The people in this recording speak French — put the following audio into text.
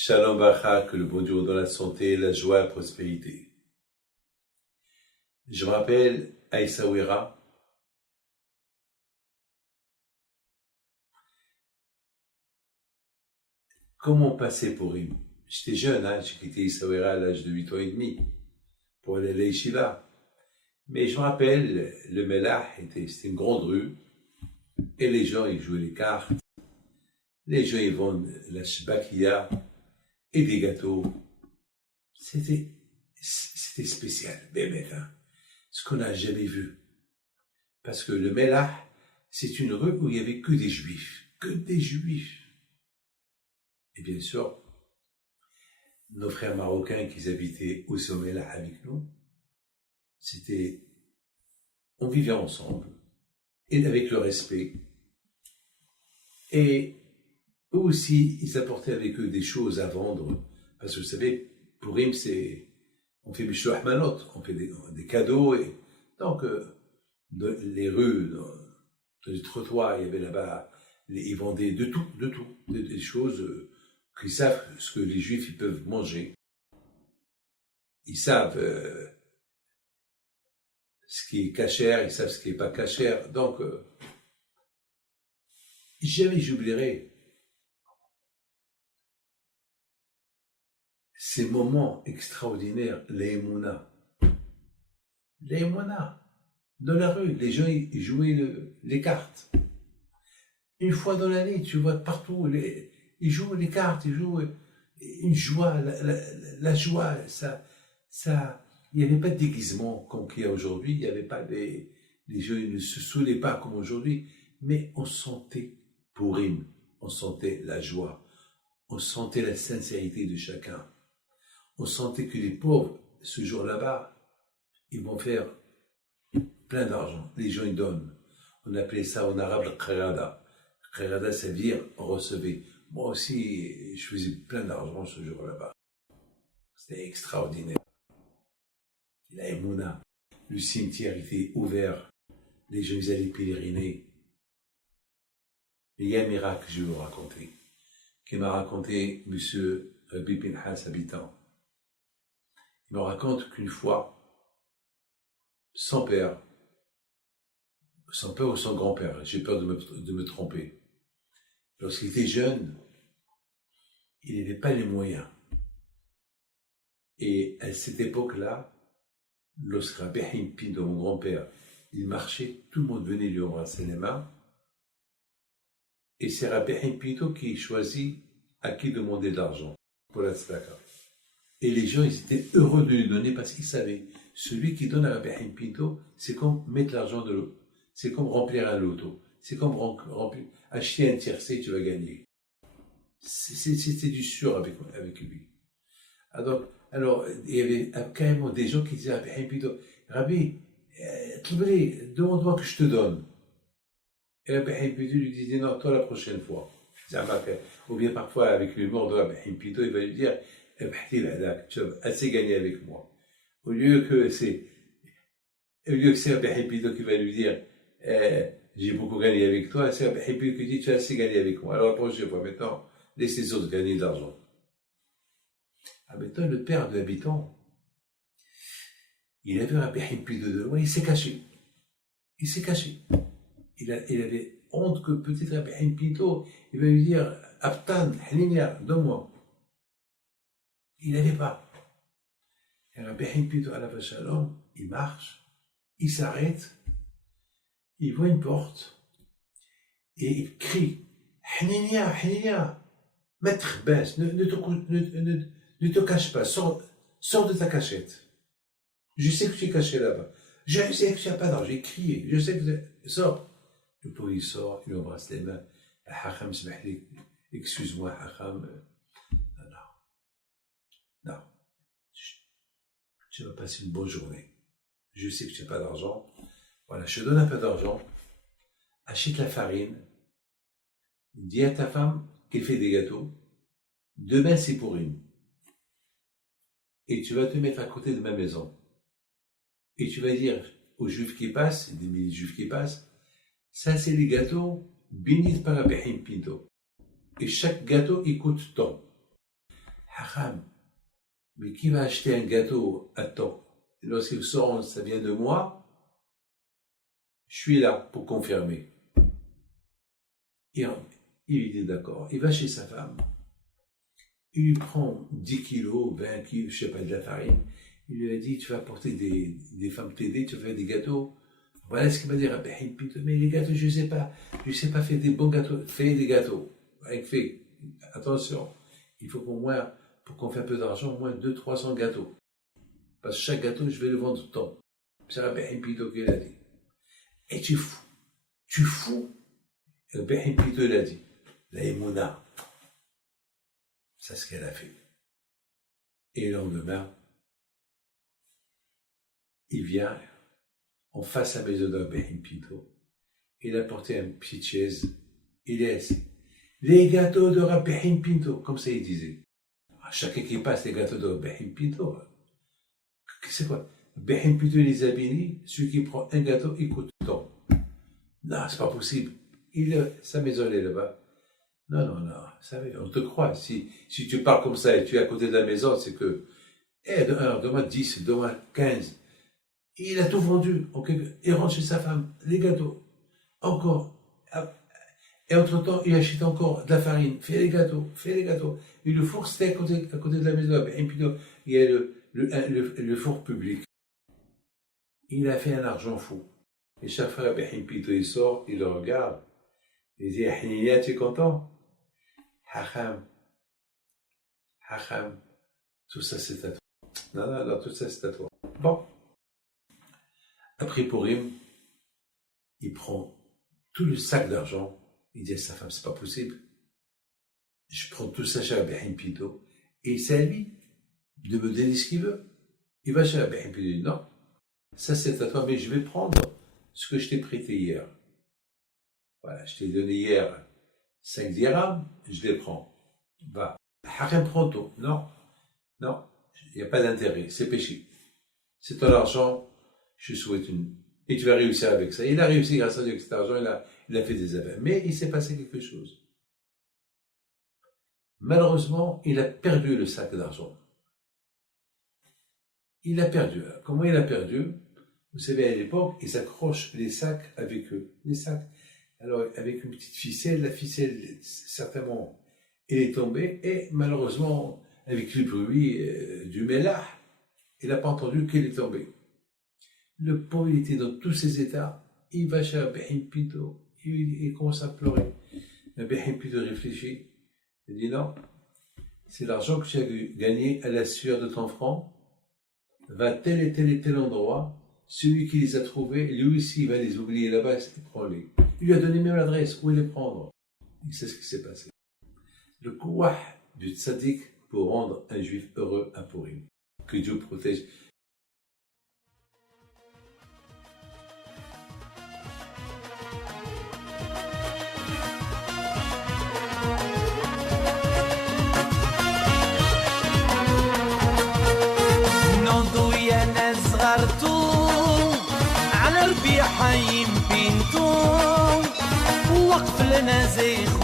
Shalom Bacha, que le bon Dieu dans la santé, la joie, la prospérité. Je me rappelle à Essaouira, comment on passait pour Purim. J'étais jeune, j'ai quitté Essaouira à l'âge de 8 ans et demi pour aller à l'Yeshiva. Mais je me rappelle, le Melach, c'était une grande rue, et les gens, ils jouaient les cartes, les gens, ils vendent la shbakia et des gâteaux. C'était spécial, ce qu'on n'a jamais vu. Parce que le Melach, c'est une rue où il n'y avait que des juifs. Et bien sûr, nos frères marocains qui habitaient aussi au Melach avec nous, on vivait ensemble, et avec le respect. Et eux aussi, ils apportaient avec eux des choses à vendre. Parce que vous savez, pour Purim, on fait Mishloach Manot, on fait des cadeaux. Et donc, les rues, les trottoirs, il y avait là-bas, ils vendaient de tout, des choses qu'ils savent ce que les Juifs ils peuvent manger. Ils savent ce qui est cachère, ils savent ce qui n'est pas cachère. Donc, jamais j'oublierai ces moments extraordinaires, les Emouna. Dans la rue, les gens ils jouaient les cartes. Une fois dans l'année, tu vois partout, ils jouent les cartes, ils jouent une joie, la joie, il n'y avait pas de déguisement comme qu'il y a aujourd'hui, il n'y avait pas les gens ne se saoulaient pas comme aujourd'hui, mais on sentait Purim, on sentait la joie, on sentait la sincérité de chacun, on sentait que les pauvres, ce jour là-bas, ils vont faire plein d'argent, les gens ils donnent. On appelait ça en arabe le qirada. Qirada, ça veut dire recevoir. Moi aussi, je faisais plein d'argent ce jour là-bas. C'était extraordinaire. La Emouna, le cimetière était ouvert, les gens ils allaient pèleriner. Il y a un miracle que je vais vous raconter, qui m'a raconté M. Rabbi Pinhas Habitant. Il me raconte qu'une fois, son père ou son grand-père, j'ai peur de me tromper. Lorsqu'il était jeune, il n'avait pas les moyens. Et à cette époque-là, lorsque Rabbi Haim Pinto, mon grand-père, il marchait, tout le monde venait lui embrasser les mains. Et c'est Rabbi Haim Pinto qui choisit à qui demander de l'argent pour la tzedaka. Et les gens, ils étaient heureux de lui donner parce qu'ils savaient, celui qui donne à Rabbi Haim Pinto, c'est comme mettre l'argent de l'eau. C'est comme remplir un loto. C'est comme acheter un tiercé, tu vas gagner. C'était du sûr avec lui. Alors, il y avait carrément des gens qui disaient à Rabbi Pinto, Rabbi, demande-moi que je te donne. Et Rabbi Pinto lui disait, non, toi la prochaine fois. Ou bien parfois, avec l'humour de Rabbi Pinto, il va lui dire, tu vas assez gagner avec moi. Au lieu que c'est Rabbi Pinto qui va lui dire, j'ai beaucoup gagné avec toi, c'est Rabbi Pinto qui dit, tu as assez gagné avec moi. Alors la prochaine fois, maintenant, laisse les autres gagner de l'argent. Maintenant, le père de l'habitant, il a vu Rabbi Pinto de loin, il s'est caché. Il avait honte que peut-être Rabbi Pinto, il va lui dire, Abtan, Haninia, donne-moi. Il n'avait pas. Et Rabbi Pinto, à la Vachalom, il marche, il s'arrête, il voit une porte, et il crie, Haninia, maître baisse, ne te cache pas, sors de ta cachette. Je sais que tu es caché là-bas. Je sais que tu n'as pas d'argent, j'ai crié, je sais que sors. Le pauvre, il sort, il embrasse les mains. Hacham, excuse-moi, Hacham. Non. Tu vas passer une bonne journée. Je sais que tu n'as pas d'argent. Voilà, je te donne un peu d'argent. Achète la farine. Dis à ta femme qu'elle fait des gâteaux. Demain, c'est pour une. Et tu vas te mettre à côté de ma maison. Et tu vas dire aux juifs qui passent, des milliers de juifs qui passent, ça c'est les gâteaux bénis par Rabbi Haim Pinto. Et chaque gâteau, il coûte tant. Haram, mais qui va acheter un gâteau à temps? Lorsqu'il sort, ça vient de moi, je suis là pour confirmer. Et il est d'accord. Il va chez sa femme. Il lui prend 10 kilos, 20 kilos, je sais pas, de la farine. Il lui a dit, tu vas apporter des femmes t'aider, tu vas faire des gâteaux. Voilà ce qu'il m'a dit, mais les gâteaux, je sais pas faire des bons gâteaux. Fais des gâteaux. Attention, il faut qu'au moins, pour qu'on fasse un peu d'argent, au moins 200-300 gâteaux. Parce que chaque gâteau, je vais le vendre tout le temps. C'est Rabbi Pito qui l'a dit. Et tu fous. Rabbi Pito l'a dit. La Emouna. C'est ce qu'elle a fait. Et le lendemain, il vient en face à la maison de Rabbi Pito. Il a porté une petite chaise. Il est assis. Les gâteaux de Rabbi Pito, comme ça il disait. Chacun qui passe les gâteaux de Rabbi Pito. C'est quoi? Rabbi Pito les a bénis. Celui qui prend un gâteau, il coûte tant. Non, c'est pas possible. Sa maison elle est là-bas. Non, on te croit. Si tu parles comme ça et tu es à côté de la maison, c'est que, donne-moi 10, donne-moi 15. Il a tout vendu. Il rentre chez sa femme, les gâteaux. Encore. Et entre-temps, il achète encore de la farine. Fais les gâteaux. Et le four, c'était à côté de la maison. Et puis, il y a le four public. Il a fait un argent fou. Et chaque fois, Pito, il sort, il le regarde. Il dit, Hanina, tu es content? Hacham, tout ça c'est à toi. Non, tout ça c'est à toi. Bon. Après Purim, il prend tout le sac d'argent. Il dit à sa femme, c'est pas possible. Je prends tout ça chez Rabbi Pito. Et c'est à lui de me donner ce qu'il veut. Il va chez Rabbi Pito, il dit, non, ça c'est à toi, mais je vais prendre ce que je t'ai prêté hier. Voilà, je t'ai donné hier 5 dirhams, je les prends. Va. Haram prend tout. Non, il n'y a pas d'intérêt, c'est péché. C'est ton argent, je souhaite une. Et tu vas réussir avec ça. Il a réussi grâce à Dieu avec cet argent, il a fait des affaires. Mais il s'est passé quelque chose. Malheureusement, il a perdu le sac d'argent. Il a perdu. Comment il a perdu? Vous savez, à l'époque, ils accrochent les sacs avec eux. Les sacs. Alors, avec une petite ficelle, la ficelle, certainement, elle est tombée, et malheureusement, avec le bruit du mélah, il n'a pas entendu qu'elle est tombée. Le pauvre, il était dans tous ses états, il va chez Rabbi Pito, il commence à pleurer. Rabbi Pito réfléchit, il dit non, c'est l'argent que tu as gagné à la sueur de ton front, va tel et tel endroit, celui qui les a trouvés, lui aussi, il va les oublier là-bas et prend-les. Il lui a donné même l'adresse, où les prendre. Il sait ce qui s'est passé. Le kouah du tzaddik pour rendre un juif heureux à Purim. Que Dieu protège. حي بنتو وقف لنا زي